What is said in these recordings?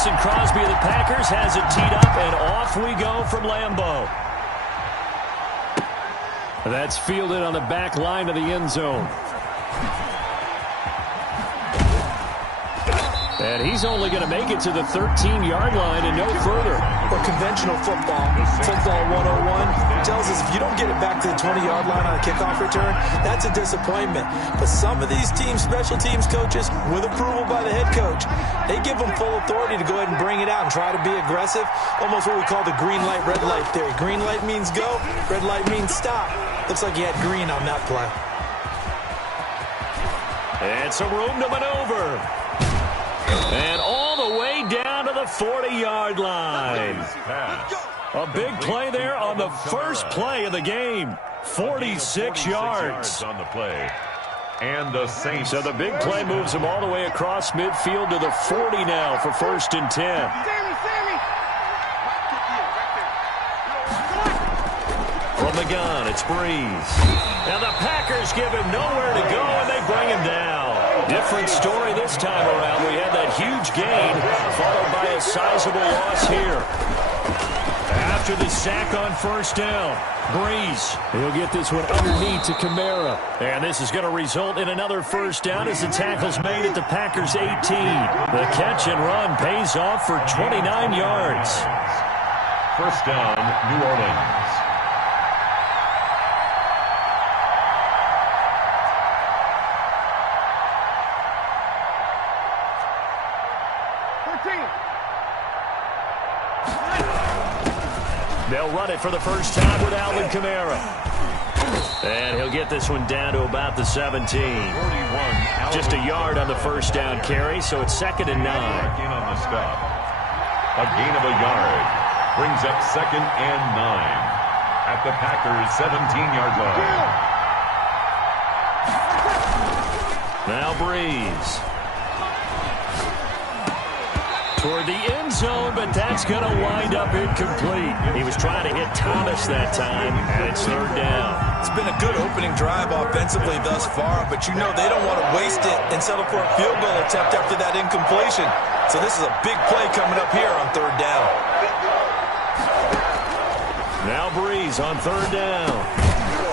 Mason Crosby of the Packers has it teed up, and off we go from Lambeau. That's fielded on the back line of the end zone. And he's only going to make it to the 13-yard line and no further. But conventional football 101, tells us if you don't get it back to the 20-yard line on a kickoff return, that's a disappointment. But some of these teams, special teams coaches, with approval by the head coach, they give them full authority to go ahead and bring it out and try to be aggressive. Almost what we call the green light, red light theory. Green light means go, red light means stop. Looks like he had green on that play. And some room to maneuver. And all the way down to the 40-yard line. A big play there on the first play of the game. 46 yards on the play. And the Saints. So the big play moves them all the way across midfield to the 40 now for 1st and 10. From the gun, it's Breeze. And the Packers give him nowhere to go, and they bring him down. Different story this time around. We had that huge gain, followed by a sizable loss here. After the sack on 1st down, Breeze. He'll get this one underneath to Kamara. And this is going to result in another 1st down as the tackle's made at the Packers' 18. The catch and run pays off for 29 yards. 1st down, New Orleans. They'll run it for the first time with Alvin Kamara. And he'll get this one down to about the 17. 41. Just a yard on the 1st down carry, so it's 2nd and 9. In on the stop. A gain of a yard. Brings up 2nd and 9. At the Packers' 17-yard line. Now Breeze. Toward the end zone, but that's going to wind up incomplete. He was trying to hit Thomas that time, and it's 3rd down. It's been a good opening drive offensively thus far, but you know they don't want to waste it and settle for a field goal attempt after that incompletion. So this is a big play coming up here on 3rd down. Now Breeze on 3rd down.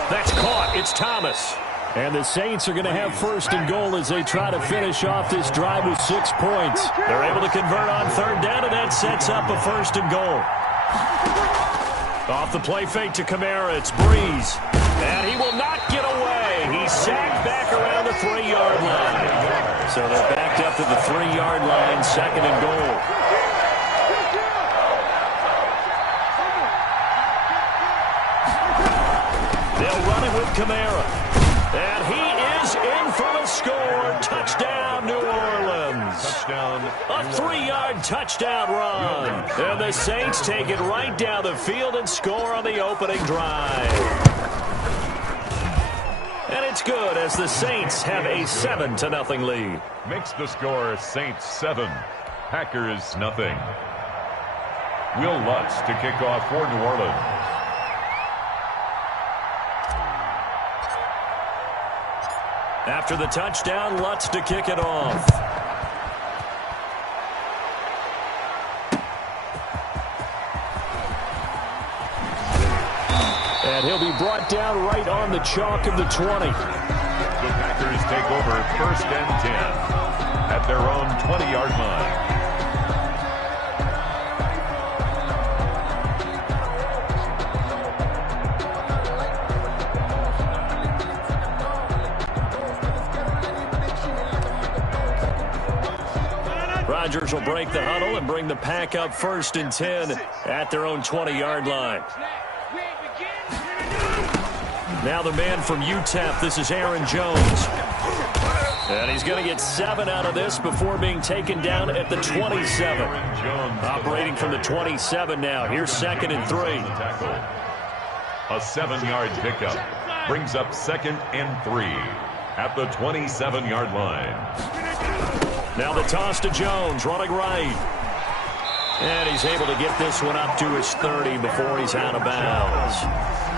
That's caught. It's Thomas. And the Saints are going to have 1st and goal as they try to finish off this drive with 6 points. They're able to convert on 3rd down, and that sets up a 1st and goal. Off the play fake to Kamara, it's Breeze. And he will not get away. He's sacked back around the 3-yard line. So they're backed up to the 3-yard line, 2nd and goal. They'll run it with Kamara. And he is in for the score. Touchdown, New Orleans. Touchdown. A 3-yard touchdown run. And the Saints take it right down the field and score on the opening drive. And it's good as the Saints have a 7-0 lead. Makes the score Saints 7, Packers nothing. Will Lutz to kick off for New Orleans. After the touchdown, Lutz to kick it off. And he'll be brought down right on the chalk of the 20. The Packers take over 1st and 10 at their own 20-yard line. Rodgers will break the huddle and bring the pack up 1st and 10 at their own 20-yard line. Now the man from UTEP, this is Aaron Jones. And he's going to get 7 out of this before being taken down at the 27. Operating from the 27 now. Here's 2nd and 3. A 7-yard pickup brings up 2nd and 3 at the 27-yard line. Now the toss to Jones, running right. And he's able to get this one up to his 30 before he's out of bounds.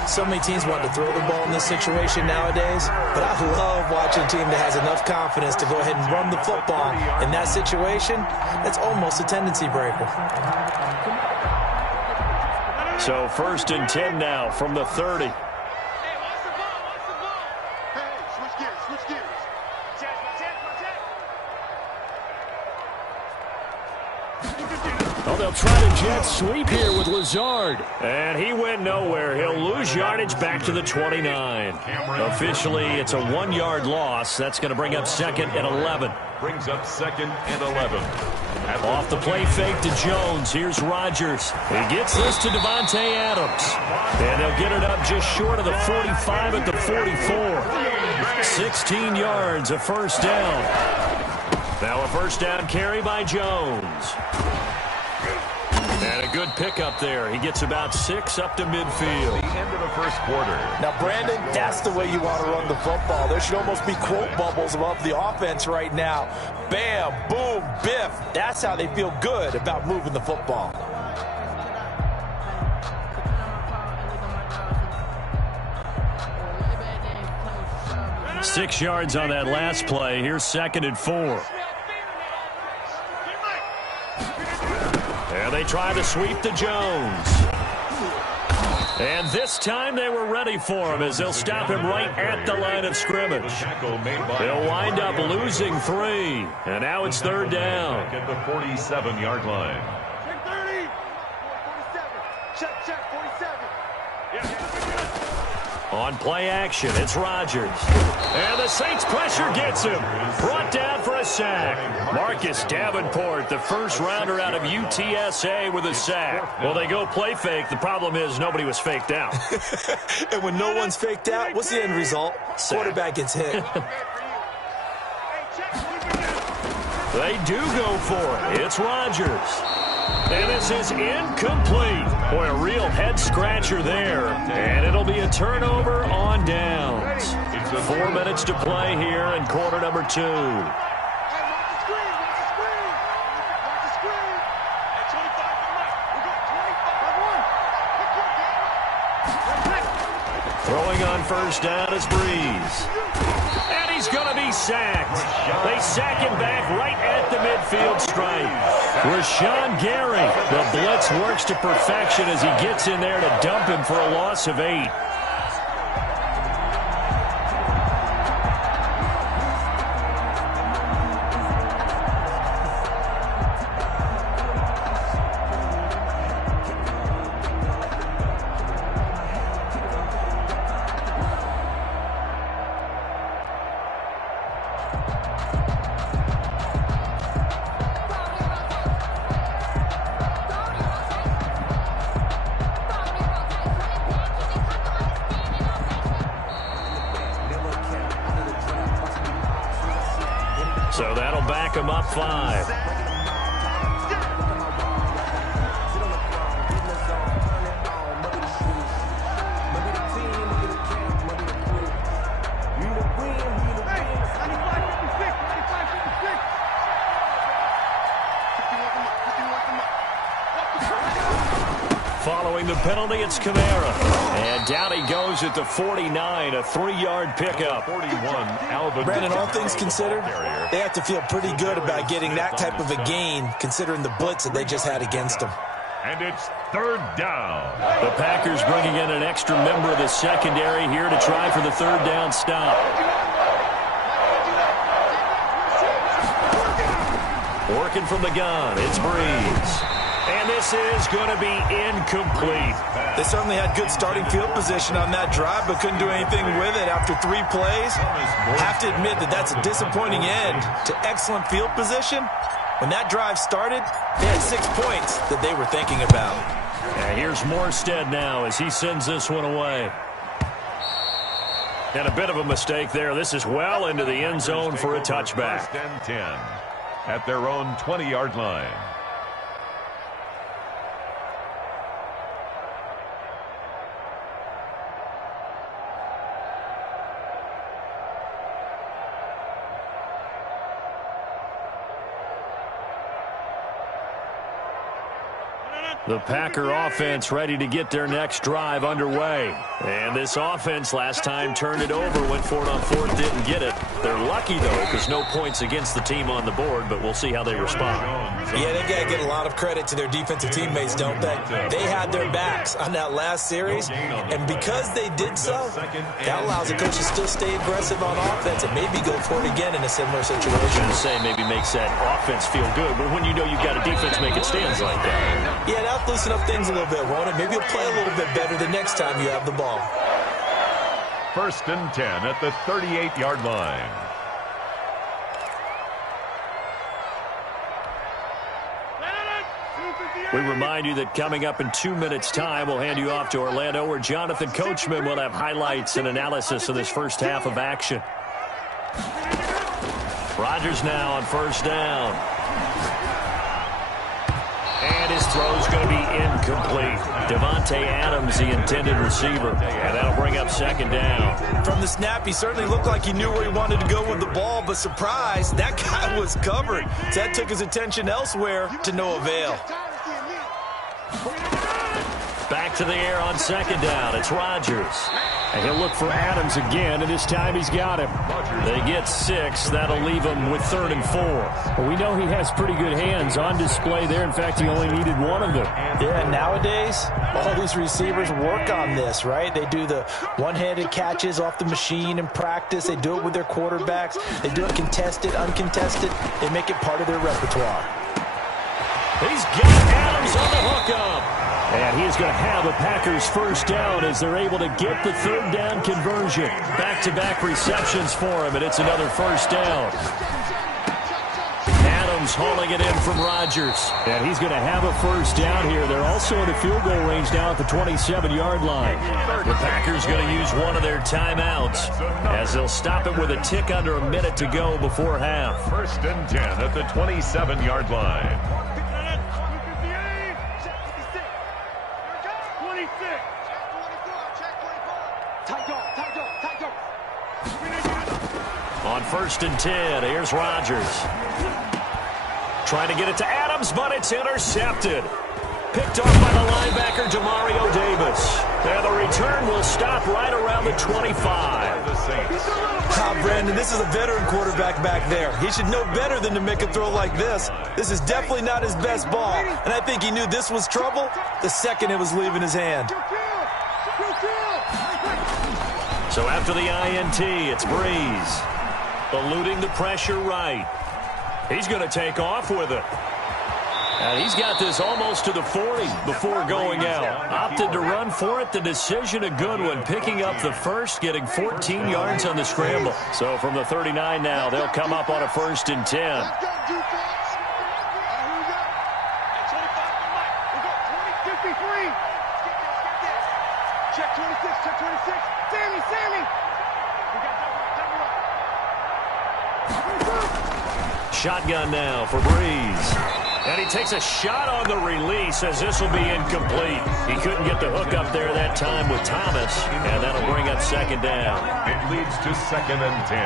So many teams want to throw the ball in this situation nowadays, but I love watching a team that has enough confidence to go ahead and run the football. In that situation, that's almost a tendency breaker. So 1st and 10 now from the 30. Oh, they'll try to jet sweep here with Lazard. And he went nowhere. He'll lose yardage back to the 29. Officially, it's a 1-yard loss. That's going to bring up 2nd and 11. Brings up 2nd and 11. Off the play fake to Jones. Here's Rodgers. He gets this to Devontae Adams. And they'll get it up just short of the 45 at the 44. 16 yards, a first down. Now a first down carry by Jones. And a good pickup there. He gets about 6 up to midfield. The end of the first quarter. Now, Brandon, that's the way you want to run the football. There should almost be quote bubbles above the offense right now. Bam, boom, biff. That's how they feel good about moving the football. Six yards on that last play. Here's 2nd and 4. And they try to sweep to Jones. And this time they were ready for him as they'll stop him right at the line of scrimmage. They'll wind up losing 3. And now it's 3rd down. At the 47-yard line. Check 30. 47. Check 47. On play action, it's Rodgers. And the Saints pressure gets him. Brought down for a sack. Marcus Davenport, the first rounder out of UTSA with a sack. Well, they go play fake. The problem is nobody was faked out. And when no one's faked out, what's the end result? Quarterback gets hit. They do go for it. It's Rodgers. And this is incomplete. Boy, a real head-scratcher there. And it'll be a turnover on downs. 4 minutes to play here in quarter number 2. Throwing on first down is Breeze. And he's going to be sacked. They sack him back right at the midfield stripe. Rashawn Gary. The blitz works to perfection as he gets in there to dump him for a loss of 8. So that'll back him up 5. Following the penalty, it's Kamara. And down he goes at the 49, a 3-yard pickup. 41, Alvin. Brandon, all things considered, they have to feel pretty good about getting that type of a gain, considering the blitz that they just had against them. And it's 3rd down. The Packers bringing in an extra member of the secondary here to try for the 3rd down stop. Working from the gun, it's Breeze. And this is going to be incomplete. They certainly had good starting field position on that drive, but couldn't do anything with it after 3 plays. Have to admit that that's a disappointing end to excellent field position. When that drive started, they had 6 points that they were thinking about. And here's Morstead now as he sends this one away. And a bit of a mistake there. This is well into the end zone for a touchback. 1st and 10 at their own 20-yard line. The Packer offense ready to get their next drive underway. And this offense last time turned it over, went for it on fourth, didn't get it. They're lucky, though, because no points against the team on the board, but we'll see how they respond. Yeah, they got to get a lot of credit to their defensive teammates, don't they? They had their backs on that last series, and because they did so, that allows the coach to still stay aggressive on offense and maybe go for it again in a similar situation. To say maybe makes that offense feel good, but when you know you've got a defense making stands like that. Yeah, that'll loosen up things a little bit, won't it? Maybe you'll play a little bit better the next time you have the ball. 1st and 10 at the 38-yard line. We remind you that coming up in 2 minutes' time, we'll hand you off to Orlando, where Jonathan Coachman will have highlights and analysis of this first half of action. Rodgers now on 1st down. And his throw's going to be incomplete. Devontae Adams, the intended receiver. And that'll bring up 2nd down. From the snap, he certainly looked like he knew where he wanted to go with the ball, but surprise, that guy was covered. So that took his attention elsewhere to no avail. Back to the air on 2nd down. It's Rodgers. And he'll look for Adams again, and this time he's got him. They get 6. That'll leave him with 3rd and 4. Well, we know he has pretty good hands on display there. In fact, he only needed one of them. Yeah, nowadays, all these receivers work on this, right? They do the one-handed catches off the machine in practice. They do it with their quarterbacks. They do it contested, uncontested. They make it part of their repertoire. He's got Adams on the hookup. And he is going to have a Packers 1st down as they're able to get the 3rd down conversion. Back-to-back receptions for him, and it's another 1st down. Adams hauling it in from Rodgers. And he's going to have a 1st down here. They're also in a field goal range now at the 27-yard line. The Packers going to use one of their timeouts as they'll stop it with a tick under a minute to go before half. 1st and 10 at the 27-yard line. On 1st and 10, here's Rodgers. Trying to get it to Adams, but it's intercepted. Picked off by the linebacker, Demario Davis. And the return will stop right around the 25. Brandon, this is a veteran quarterback back there. He should know better than to make a throw like this. This is definitely not his best ball, and I think he knew this was trouble the second it was leaving his hand. So after the INT, it's Breeze. Eluding the pressure right. He's going to take off with it. And he's got this almost to the 40 before going out. Opted to run for it. The decision a good one. Picking up the first, getting 14 yards on the scramble. So from the 39 now, they'll come up on a 1st and 10. Shotgun now for Breeze. And he takes a shot on the release as this will be incomplete. He couldn't get the hook up there that time with Thomas, and that'll bring up 2nd down. It leads to 2nd and 10.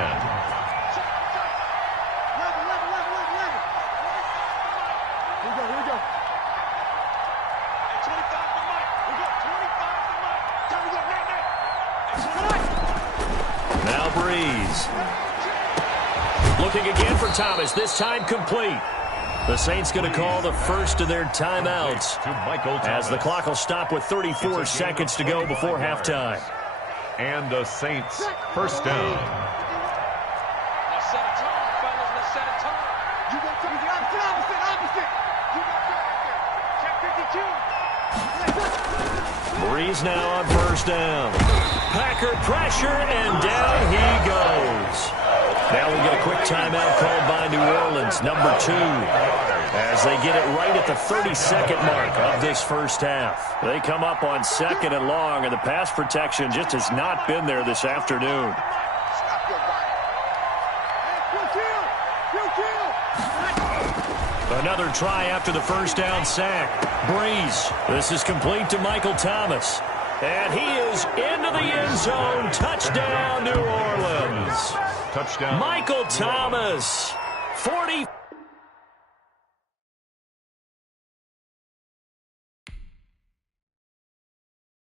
Now Breeze. Looking again for Thomas, this time complete. The Saints going to call the first of their timeouts as the clock will stop with 34 seconds to go before halftime. And the Saints 1st down. Let's set a tone, fellas. Let's set a tone. You go to the opposite. You go to check 52. Breeze now on 1st down. Packer pressure, and down he goes. Now we get a quick timeout called by New Orleans, number 2, as they get it right at the 32nd mark of this first half. They come up on 2nd and long, and the pass protection just has not been there this afternoon. Another try after the 1st down sack. Breeze. This is complete to Michael Thomas. And he is into the end zone. Touchdown, New Orleans. Touchdown. Michael Thomas, 40.